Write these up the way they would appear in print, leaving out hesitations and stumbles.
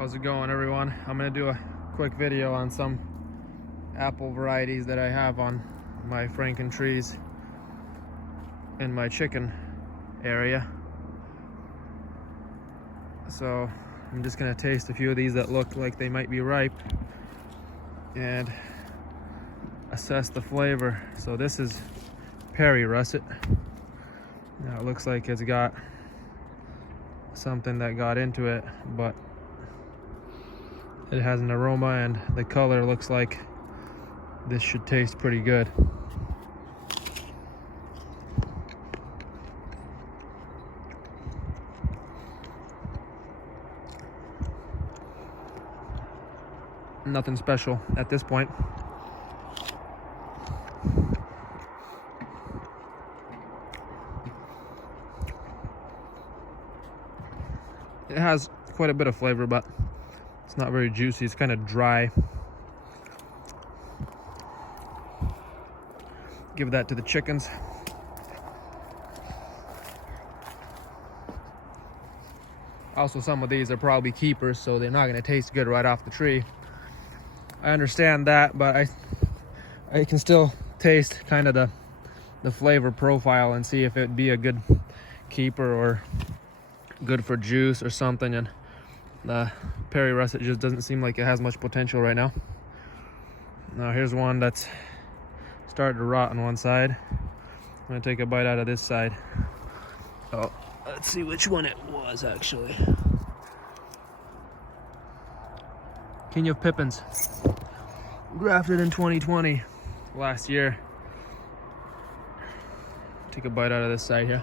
How's it going, everyone? I'm gonna do a quick video on some apple varieties that I have on my Franken trees in my chicken area. So I'm just gonna taste a few of these that look like they might be ripe and assess the flavor. So this is Perry Russet. Now it looks like it's got something that got into it, but it has an aroma and the color looks like this should taste pretty good. Nothing special at this point. It has quite a bit of flavor, but it's not very juicy. It's kind of dry. Give that to the chickens. Also, some of these are probably keepers, so they're not going to taste good right off the tree. I understand that, but I can still taste kind of the flavor profile and see if it'd be a good keeper or good for juice or something. And the Perry Russet just doesn't seem like it has much potential right now. Now here's one that's starting to rot on one side. I'm gonna take a bite out of this side. Oh, let's see which one it was actually. King of Pippins, grafted in 2020, last year. Take a bite out of this side here.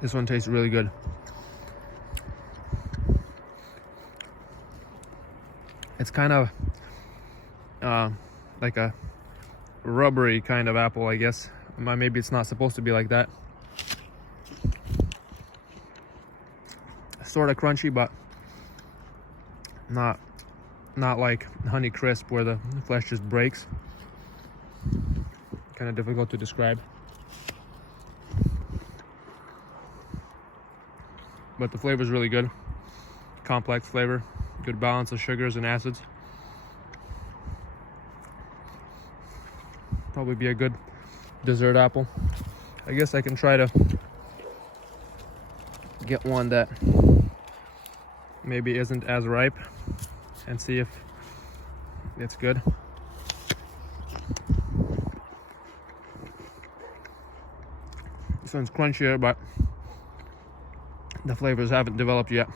This one tastes really good. It's kind of like a rubbery kind of apple, I guess. Maybe it's not supposed to be like that. Sort of crunchy, but not like Honey Crisp where the flesh just breaks. Kind of difficult to describe. But the flavor is really good. Complex flavor, good balance of sugars and acids. Probably be a good dessert apple. I guess I can try to get one that maybe isn't as ripe and see if it's good. This one's crunchier, but the flavors haven't developed yet.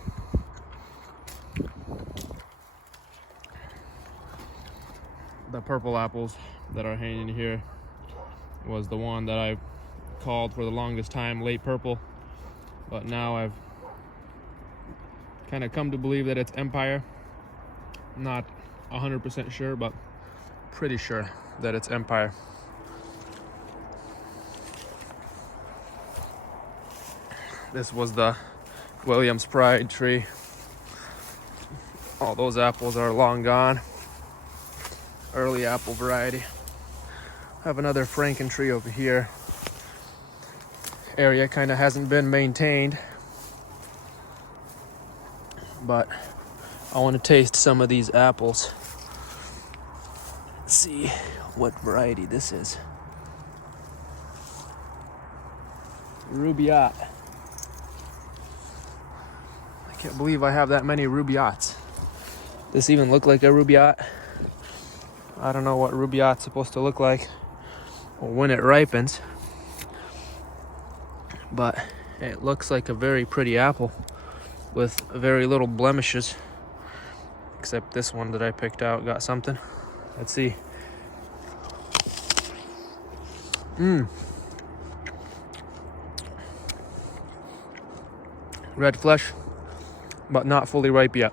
The purple apples that are hanging here was the one that I called for the longest time late purple, but now I've kind of come to believe that it's Empire. Not 100% sure, but pretty sure that it's Empire. This was the Williams Pride tree. All those apples are long gone. Early apple variety. I have another Franken tree over here. Area kind of hasn't been maintained, but I want to taste some of these apples. Let's see what variety this is. Rubiyat. I can't believe I have that many Rubiyats. This even look like a Rubiyat. I don't know what Rubiyat's supposed to look like when it ripens, but it looks like a very pretty apple with very little blemishes, except this one that I picked out got something. Let's see. Red flesh, but not fully ripe yet.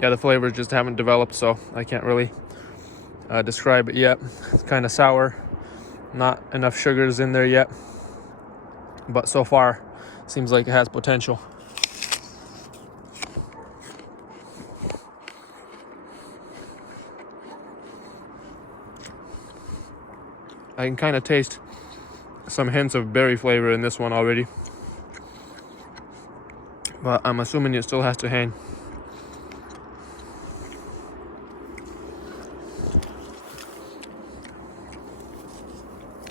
Yeah, the flavors just haven't developed, so I can't really describe it yet. It's kind of sour, not enough sugars in there yet, but so far seems like it has potential. I can kind of taste some hints of berry flavor in this one already, but I'm assuming it still has to hang.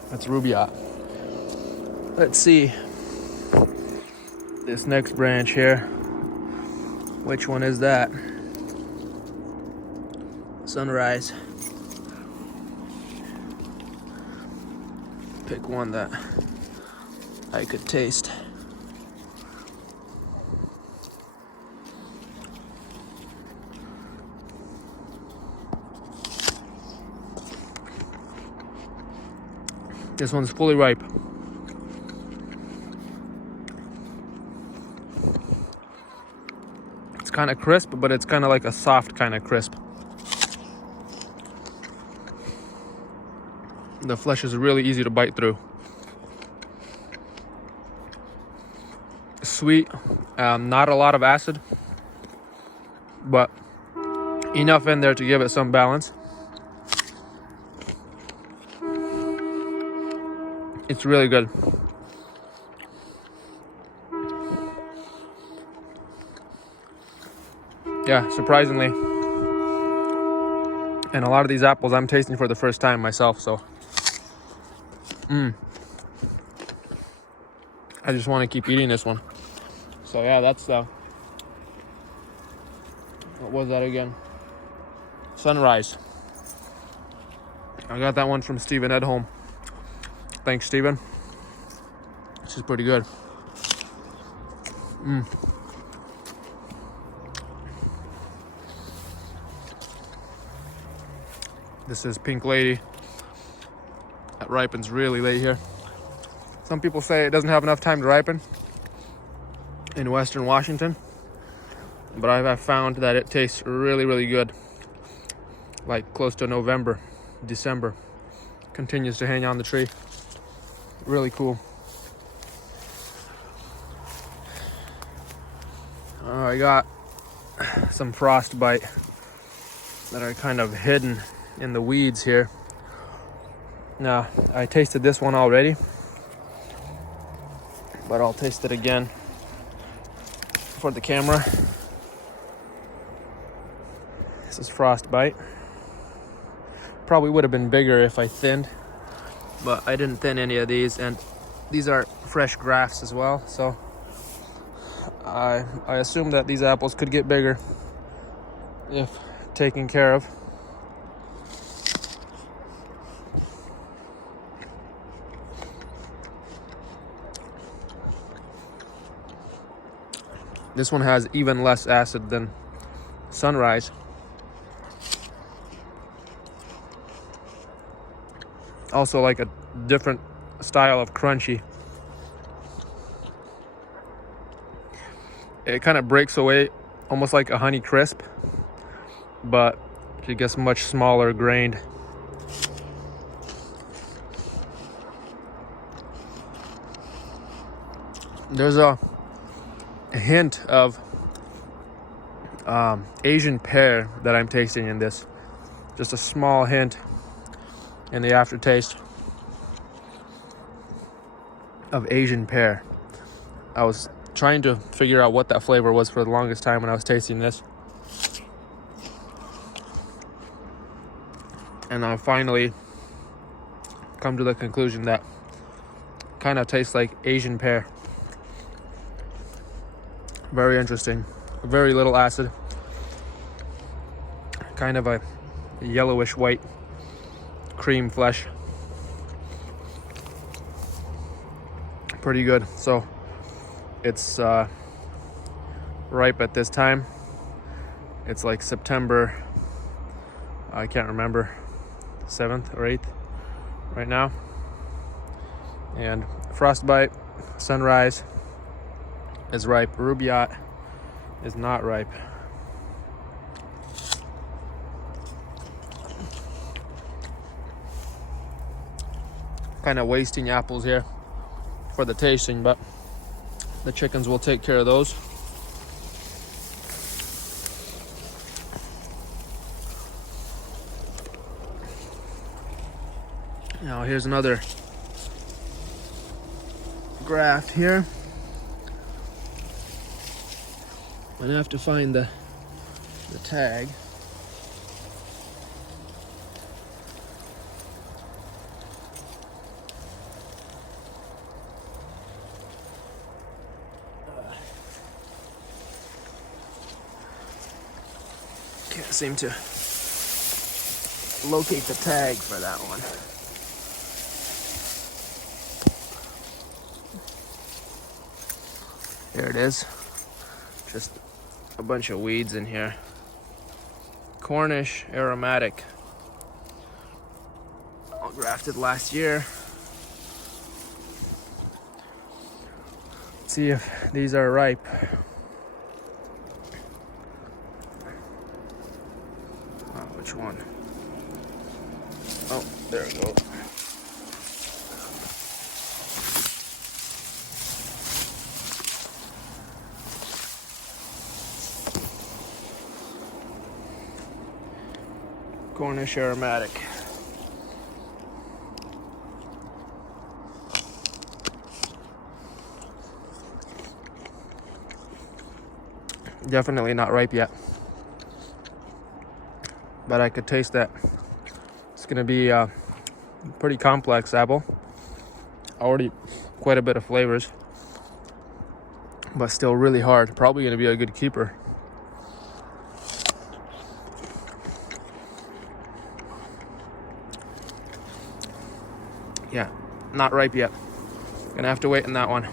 That's Rubiyat. Let's see this next branch here. Which one is that? Sunrise. Pick one that I could taste. This one's fully ripe. It's kind of crisp, but it's kind of like a soft kind of crisp. The flesh is really easy to bite through. Sweet, not a lot of acid, but enough in there to give it some balance. It's really good. Yeah, surprisingly. And a lot of these apples I'm tasting for the first time myself, so. I just want to keep eating this one. So yeah, that's what was that again? Sunrise. I got that one from Stephen Edholm. Thanks, Stephen. This is pretty good. This is Pink Lady. That ripens really late here. Some people say it doesn't have enough time to ripen in Western Washington, but I've found that it tastes really, really good. Like close to November, December. Continues to hang on the tree. Really cool. I got some Frostbite that are kind of hidden in the weeds here. Now, I tasted this one already, but I'll taste it again for the camera. This is Frostbite. Probably would have been bigger if I thinned, but I didn't thin any of these, and these are fresh grafts as well, so I assume that these apples could get bigger if taken care of. This one has even less acid than Sunrise. Also like a different style of crunchy. It kind of breaks away almost like a Honey Crisp, but it gets much smaller grained. There's a hint of Asian pear that I'm tasting in this. Just a small hint in the aftertaste of Asian pear. I was trying to figure out what that flavor was for the longest time when I was tasting this, and I finally come to the conclusion that kind of tastes like Asian pear. Very interesting. Very little acid. Kind of a yellowish white cream flesh. Pretty good. So it's ripe at this time. It's like September, I can't remember, 7th or 8th right now. And Frostbite, Sunrise is ripe. Rubiyat is not ripe. Kind of wasting apples here for the tasting, but the chickens will take care of those. Now here's another graft here. I'm gonna have to find the tag. Can't seem to locate the tag for that one. There it is. Just a bunch of weeds in here. Cornish aromatic. All grafted last year. Let's see if these are ripe. Which one? Oh, there we go. Cornish aromatic. Definitely not ripe yet, but I could taste that. It's gonna be a pretty complex apple. Already quite a bit of flavors, but still really hard. Probably gonna be a good keeper. Yeah, not ripe yet. Gonna have to wait on that one.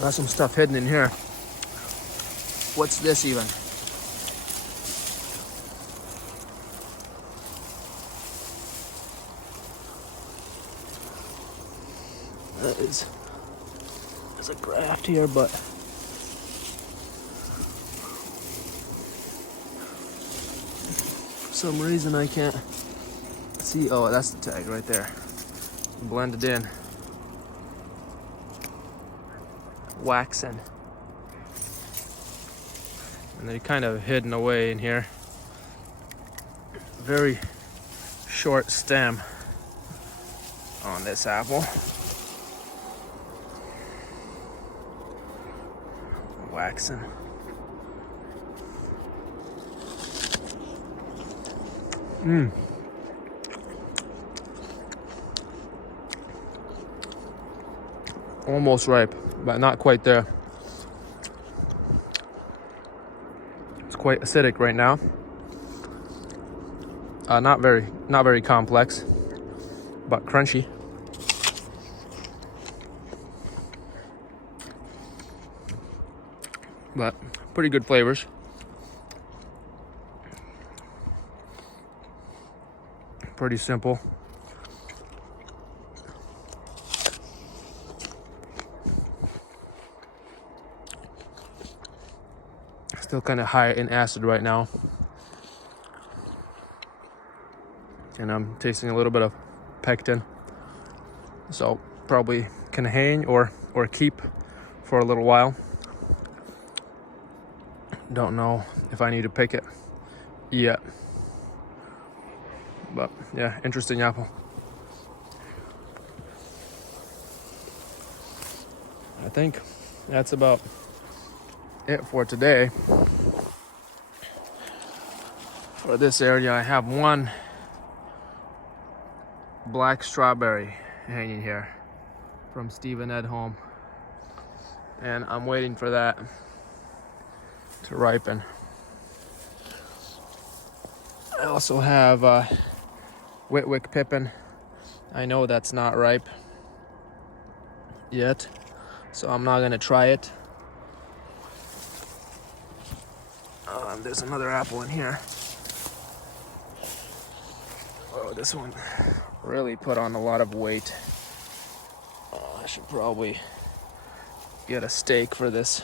Got some stuff hidden in here. What's this even? There's a graft here, but for some reason I can't see. Oh, that's the tag right there. Blended in. Waxen. And they're kind of hidden away in here. Very short stem on this apple. Waxen. Almost ripe, but not quite there. It's quite acidic right now. Not very complex, but crunchy. But pretty good flavors. Pretty simple. Still kind of high in acid right now. And I'm tasting a little bit of pectin. So probably can hang or keep for a little while. Don't know if I need to pick it yet. But yeah, interesting apple. I think that's about it for today. For this area, I have one black strawberry hanging here from Stephen Edholm, and I'm waiting for that to ripen. I also have Whitwick pippin. I know that's not ripe yet, so I'm not gonna try it. There's another apple in here. Oh, this one really put on a lot of weight. I should probably get a stake for this.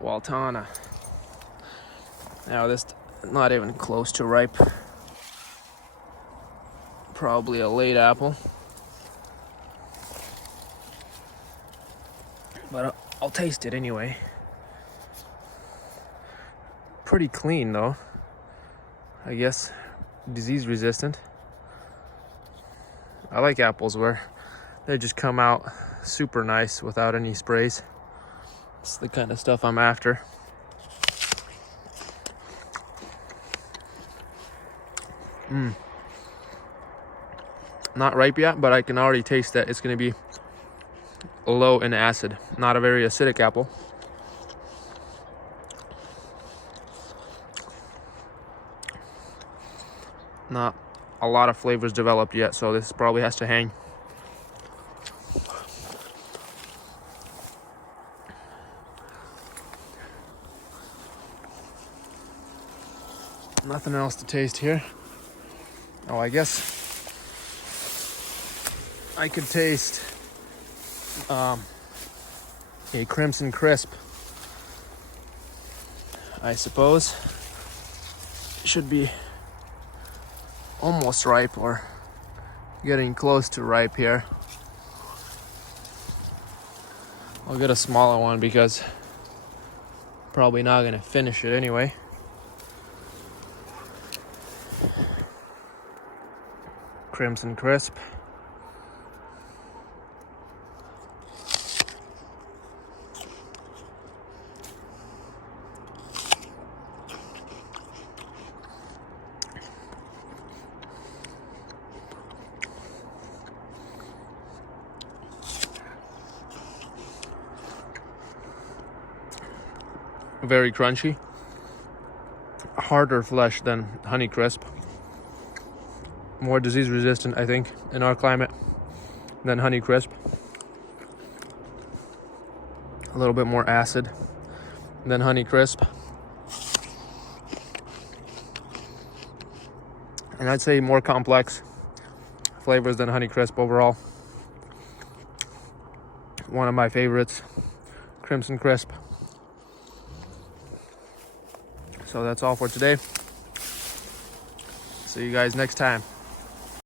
Waltana. Now this not even close to ripe. Probably a late apple. But I'll taste it anyway. Pretty clean though. I guess disease resistant. I like apples where they just come out super nice without any sprays. It's the kind of stuff I'm after. Not ripe yet, but I can already taste that it's going to be low in acid. Not a very acidic apple. Not a lot of flavors developed yet, so this probably has to hang. Nothing else to taste here. Oh, I guess I could taste a Crimson Crisp. I suppose should be almost ripe or getting close to ripe here. I'll get a smaller one because probably not gonna finish it anyway. Crimson Crisp. Very crunchy. Harder flesh than Honey Crisp. More disease resistant, I think, in our climate than Honey Crisp. A little bit more acid than Honey Crisp. And I'd say more complex flavors than Honey Crisp overall. One of my favorites, Crimson Crisp. So that's all for today. See you guys next time.